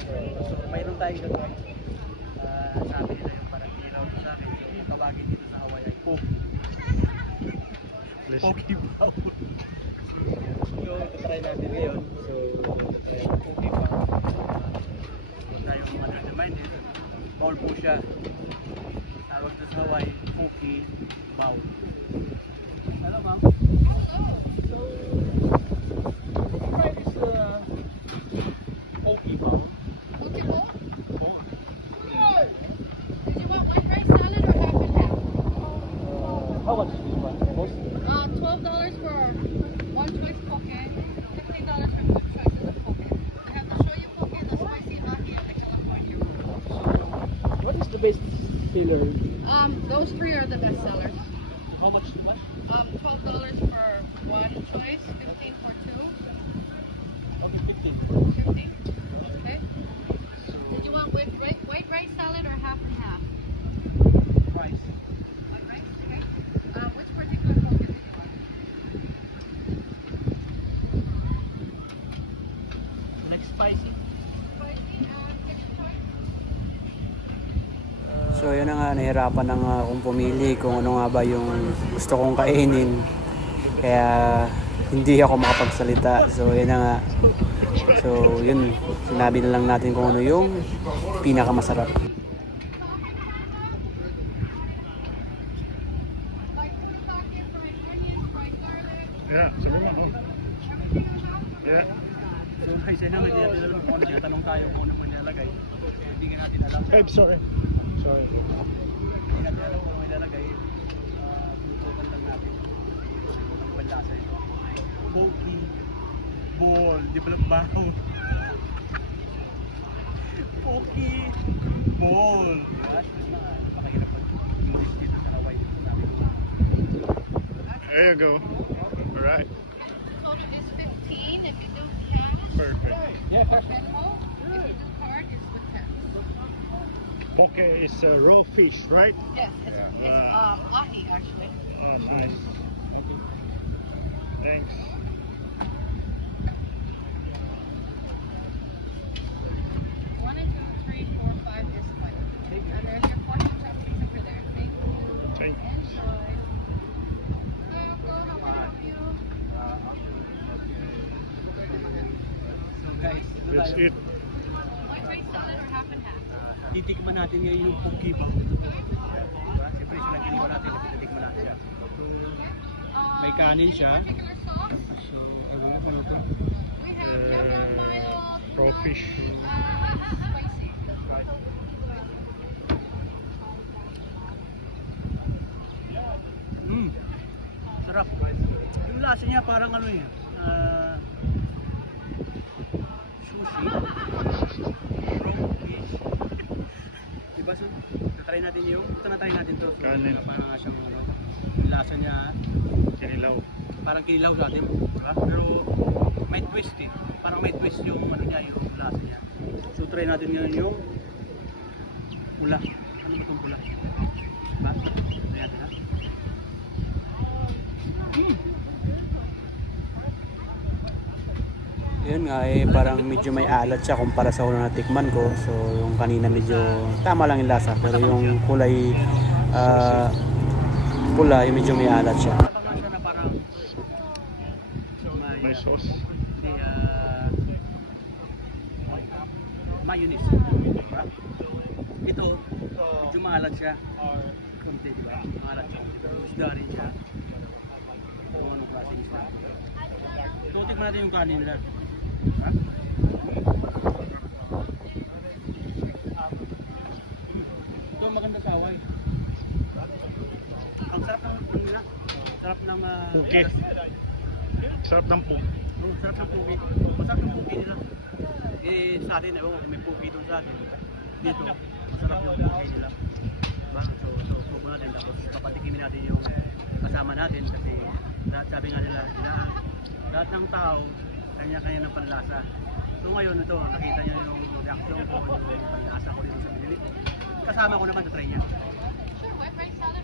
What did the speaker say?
So mayroon tayong gagawin. Sabi nila yung parang ilaw sa akin. So yung tawagin dito sa Hawaii ay poke. Poke bowl. So try natin ngayon. So poke bowl. Kung tayong mind-minded, bowl po siya. Tawag doon sa Hawaii, poke bowl. Hello ma'am. So, try this poke bowl. Okay, well, Bowl. did you want white rice salad or half and half? How much is this one? Both? $12 for one choice poke, $15 for two choices of poke. I have the shoyu poke, the spicy ahi, and the California poke. What is the best seller? Those three are the best sellers. How much? $12 for one choice, 15 for two. Okay, 50. 50. Okay. Did you want white rice salad or half and half? Price. White rice, okay. Which particular poke did you want? Like spicy. Spicy and chicken choice? So yun na nga, nahirapan na nga akong pumili kung ano nga ba yung gusto kong kainin. Kaya hindi ako makapagsalita. So yun na nga. So yun, sinabi na lang natin kung ano yung pinakamasarap. Like furikake, fried onions, fried garlic. Yeah, sabi mo. Oh. Yeah. So guys, yun ang hindi natin alam kung ano. Tanong tayo kung ano man nilalagay. Hindi ka natin alam. Babe, sorry. Sorry. Hindi natin alam kung ano nilalagay. Tutukan lang natin. Ang panlasa ito. Poke bowl. Di ba lang baho? Poke bowl. Mas napakahirap mag-English dito sa Hawaii. There you go. Alright. Total is 15 if you do cash Perfect. Yeah, or Venmo. If you do card, it's with 10. Poke is raw fish, right? Yes, it's ahi actually. Oh, nice. Thank you. Thanks. 1 and 2, 3, 4, 5 is fine. And there's your portion chopsticks over there. Thank you. Thanks. Enjoy. Hello, how can I help you? So guys, ito Let's tayo. eat. White rice salad or half and half? Titikman natin ngayon yung poke bowl. Diba? Siyempre, silang kinuha natin. Titikman natin siya. May kanin siya. Particular sauce? So, ewan ko ano to. We have Raw fish. spicy. Sarap. Yung lasa niya parang ano eh. Sushi. Raw fish. Diba so? Try natin yung. Ito na try natin to. Kanin. Parang nga siyang ano. Yung lasa niya Kinilaw. parang kinilaw sa atin. Diba? Pero may twist eh. Parang may twist yung ano niya, yung lasa niya. So try natin ngayon yung pula. Ano ba itong pula? Diba? Try natin ha. Yun nga eh, parang medyo may alat siya kumpara sa unang natikman ko. So yung kanina medyo tama lang yung lasa. Pero yung kulay pula, yung medyo may alat siya. Tama nga siya na parang May sauce. hindi mayonnaise. Diba? Ito, medyo maalat siya. Kunti, diba? Maalat siya. Pero isda rin siya. Kung anong klaseng isda. So, tikman natin yung kanin nila. Diba? Ito ang maganda sa Hawaii. Ang sarap ng ano nila. Sarap ng Puki. Sarap ng puki. oh, sarap ng puki. Masarap ng puki nila. Eh, sa atin, ewan ko kung may puki doon sa atin. Dito, masarap yung puki nila. Diba? So subo natin. Tapos papatikimin natin yung kasama natin. Kasi sabi nga nila, lahat ng tao, kanya-kanya ng panlasa. So ngayon ito, nakita niyo yung reaction ko, yung panlasa ko dito sa binili. Kasama ko naman sa try niya. Sure, white rice salad